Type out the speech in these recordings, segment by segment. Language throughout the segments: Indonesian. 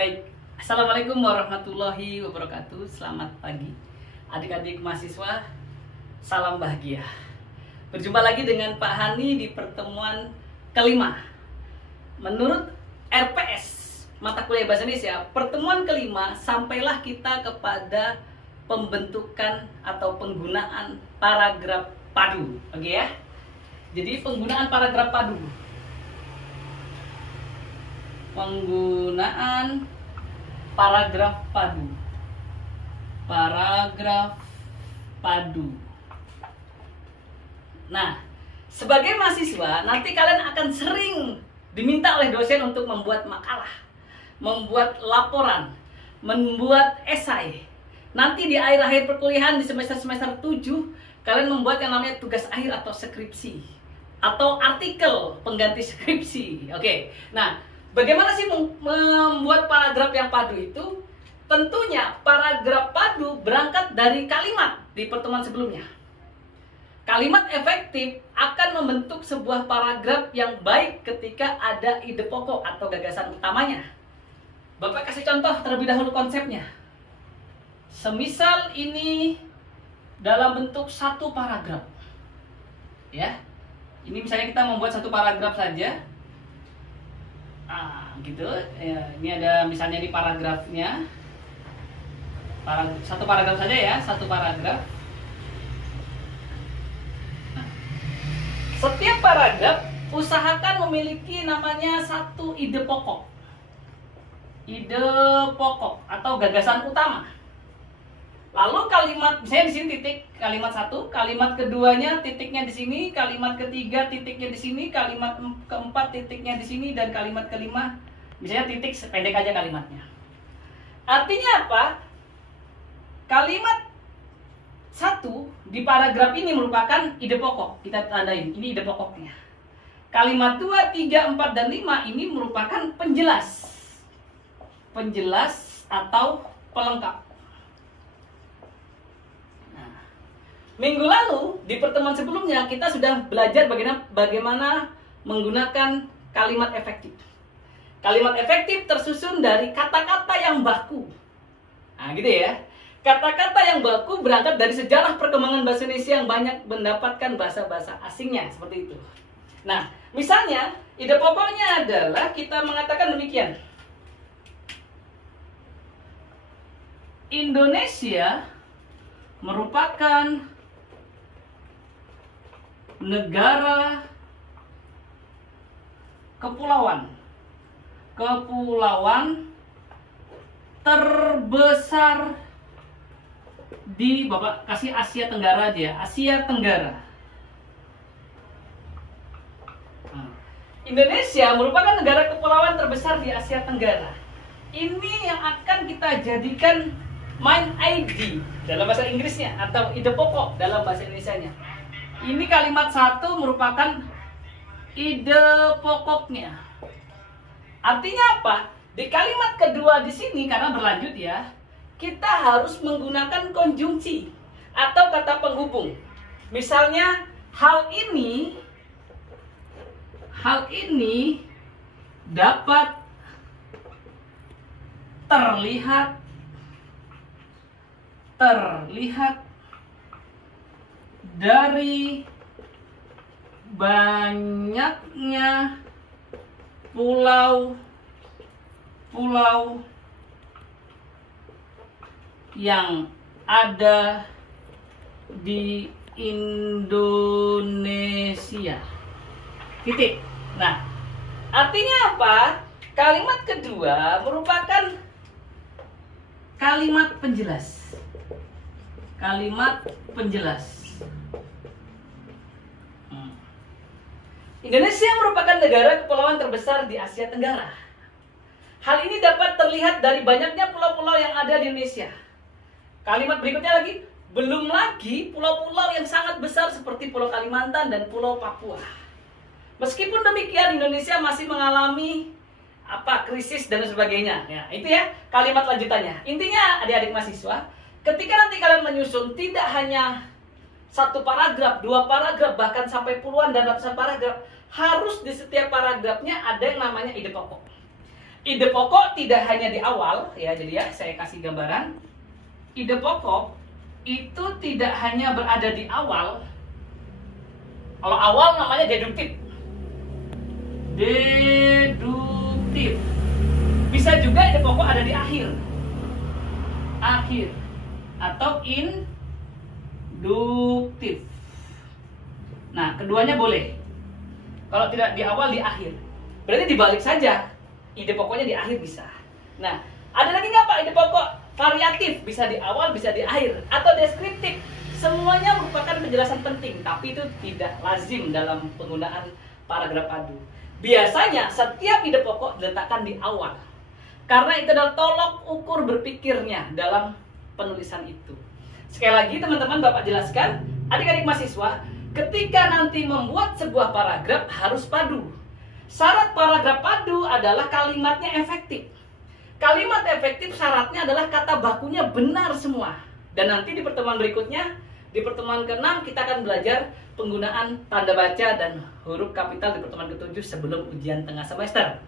Baik, Assalamualaikum warahmatullahi wabarakatuh. Selamat pagi adik-adik mahasiswa, salam bahagia. Berjumpa lagi dengan Pak Hani di pertemuan kelima. Menurut RPS, mata kuliah Bahasa Indonesia, pertemuan kelima sampailah kita kepada pembentukan atau penggunaan paragraf padu. Oke ya? Jadi penggunaan paragraf padu. Penggunaan paragraf padu. Paragraf padu. Nah, sebagai mahasiswa, nanti kalian akan sering diminta oleh dosen untuk membuat makalah, membuat laporan, membuat esai. Nanti di akhir-akhir perkuliahan di semester-semester 7, kalian membuat yang namanya tugas akhir atau skripsi atau artikel pengganti skripsi. Oke. Nah, bagaimana sih membuat paragraf yang padu itu? Tentunya paragraf padu berangkat dari kalimat di pertemuan sebelumnya. Kalimat efektif akan membentuk sebuah paragraf yang baik ketika ada ide pokok atau gagasan utamanya. Bapak kasih contoh terlebih dahulu konsepnya. Semisal ini dalam bentuk satu paragraf. Ya. Ini misalnya kita membuat satu paragraf saja. Gitu ya, ini ada misalnya di paragrafnya satu paragraf saja ya, satu paragraf. Setiap paragraf usahakan memiliki namanya satu ide pokok atau gagasan utama. Lalu kalimat, misalnya di sini titik kalimat satu, kalimat keduanya titiknya di sini, kalimat ketiga titiknya di sini, kalimat keempat titiknya di sini, dan kalimat kelima misalnya titik pendek aja kalimatnya. Artinya apa? Kalimat satu di paragraf ini merupakan ide pokok. Kita tandain, ini ide pokoknya. Kalimat 2, 3, 4, dan 5 ini merupakan penjelas. Penjelas atau pelengkap. Nah, minggu lalu di pertemuan sebelumnya kita sudah belajar bagaimana menggunakan kalimat efektif. Kalimat efektif tersusun dari kata-kata yang baku. Nah, gitu ya. Kata-kata yang baku berangkat dari sejarah perkembangan bahasa Indonesia yang banyak mendapatkan bahasa-bahasa asingnya, seperti itu. Nah, misalnya, ide pokoknya adalah kita mengatakan demikian. Indonesia merupakan negara kepulauan terbesar di, Bapak kasih Asia Tenggara aja, Asia Tenggara. Indonesia merupakan negara kepulauan terbesar di Asia Tenggara. Ini yang akan kita jadikan main ID dalam bahasa Inggrisnya atau ide pokok dalam bahasa Indonesianya. Ini kalimat satu merupakan ide pokoknya. Artinya apa? Di kalimat kedua di sini karena berlanjut ya, kita harus menggunakan konjungsi atau kata penghubung. Misalnya hal ini dapat terlihat dari banyaknya pulau yang ada di Indonesia. Titik. Nah, artinya apa? Kalimat kedua merupakan kalimat penjelas. Kalimat penjelas. Indonesia merupakan negara kepulauan terbesar di Asia Tenggara. Hal ini dapat terlihat dari banyaknya pulau-pulau yang ada di Indonesia. Kalimat berikutnya lagi, belum lagi pulau-pulau yang sangat besar seperti Pulau Kalimantan dan Pulau Papua. Meskipun demikian, Indonesia masih mengalami krisis dan sebagainya. Ya, itu ya kalimat lanjutannya. Intinya adik-adik mahasiswa, ketika nanti kalian menyusun tidak hanya satu paragraf, dua paragraf, bahkan sampai puluhan dan ratusan paragraf, harus di setiap paragrafnya ada yang namanya ide pokok. Ide pokok tidak hanya di awal, ya, jadi ya saya kasih gambaran. Ide pokok itu tidak hanya berada di awal. Kalau awal namanya deduktif. Deduktif. Bisa juga ide pokok ada di akhir. Akhir. Atau induktif. Nah, keduanya boleh. Kalau tidak di awal, di akhir. Berarti dibalik saja. Ide pokoknya di akhir bisa. Nah, ada lagi nggak Pak ide pokok? Variatif, bisa di awal, bisa di akhir. Atau deskriptif. Semuanya merupakan penjelasan penting, tapi itu tidak lazim dalam penggunaan paragraf padu. Biasanya setiap ide pokok diletakkan di awal. Karena itu adalah tolok ukur berpikirnya dalam penulisan itu. Sekali lagi teman-teman Bapak jelaskan, adik-adik mahasiswa, ketika nanti membuat sebuah paragraf harus padu. Syarat paragraf padu adalah kalimatnya efektif. Kalimat efektif syaratnya adalah kata bakunya benar semua. Dan nanti di pertemuan berikutnya, di pertemuan ke-6 kita akan belajar penggunaan tanda baca dan huruf kapital di pertemuan ke-7 sebelum ujian tengah semester.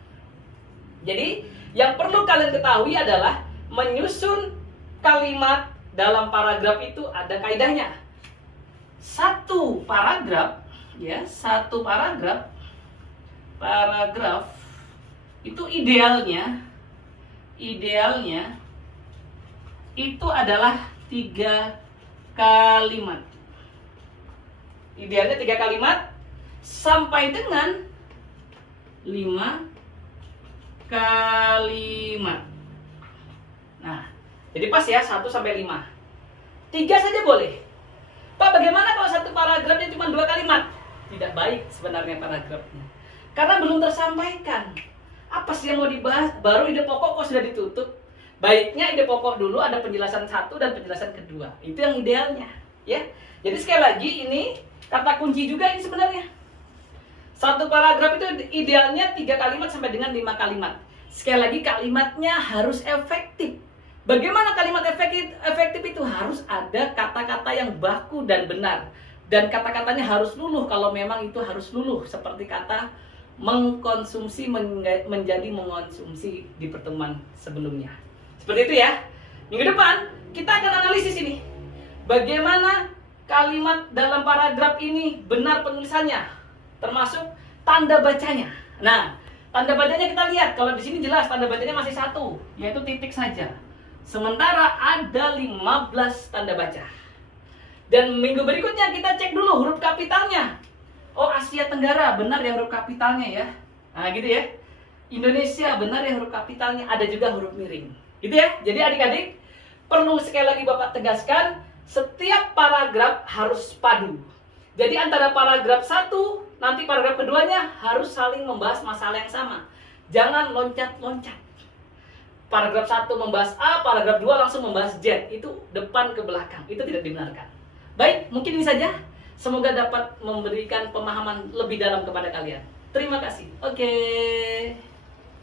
Jadi, yang perlu kalian ketahui adalah menyusun kalimat dalam paragraf itu ada kaidahnya. Satu paragraf itu idealnya itu adalah 3 kalimat. Idealnya 3 kalimat sampai dengan 5 kalimat. Nah, jadi pas ya 1 sampai 5. 3 saja boleh. Pak, bagaimana kalau satu paragrafnya cuma 2 kalimat? Tidak baik sebenarnya paragrafnya. Karena belum tersampaikan. Apa sih yang mau dibahas? Baru ide pokok kok sudah ditutup. Baiknya ide pokok dulu ada penjelasan 1 dan penjelasan kedua. Itu yang idealnya, ya. Jadi sekali lagi ini kata kunci juga ini sebenarnya. Satu paragraf itu idealnya 3 kalimat sampai dengan 5 kalimat. Sekali lagi kalimatnya harus efektif. Bagaimana kalimat efektif itu? Harus ada kata-kata yang baku dan benar. Dan kata-katanya harus luluh kalau memang itu harus luluh. Seperti kata mengkonsumsi menjadi mengonsumsi di pertemuan sebelumnya. Seperti itu ya. Minggu depan kita akan analisis ini. Bagaimana kalimat dalam paragraf ini benar penulisannya, termasuk tanda bacanya. Nah, tanda bacanya kita lihat. Kalau di sini jelas tanda bacanya masih 1, yaitu titik saja. Sementara ada 15 tanda baca. Dan minggu berikutnya kita cek dulu huruf kapitalnya. Oh, Asia Tenggara, benar ya huruf kapitalnya ya. Nah, gitu ya. Indonesia, benar ya huruf kapitalnya. Ada juga huruf miring. Gitu ya. Jadi adik-adik, perlu sekali lagi Bapak tegaskan, setiap paragraf harus padu. Jadi antara paragraf 1, nanti paragraf keduanya harus saling membahas masalah yang sama. Jangan loncat-loncat. Paragraf 1 membahas A, paragraf 2 langsung membahas Z. Itu depan ke belakang. Itu tidak dibenarkan. Baik, mungkin ini saja. Semoga dapat memberikan pemahaman lebih dalam kepada kalian. Terima kasih. Oke.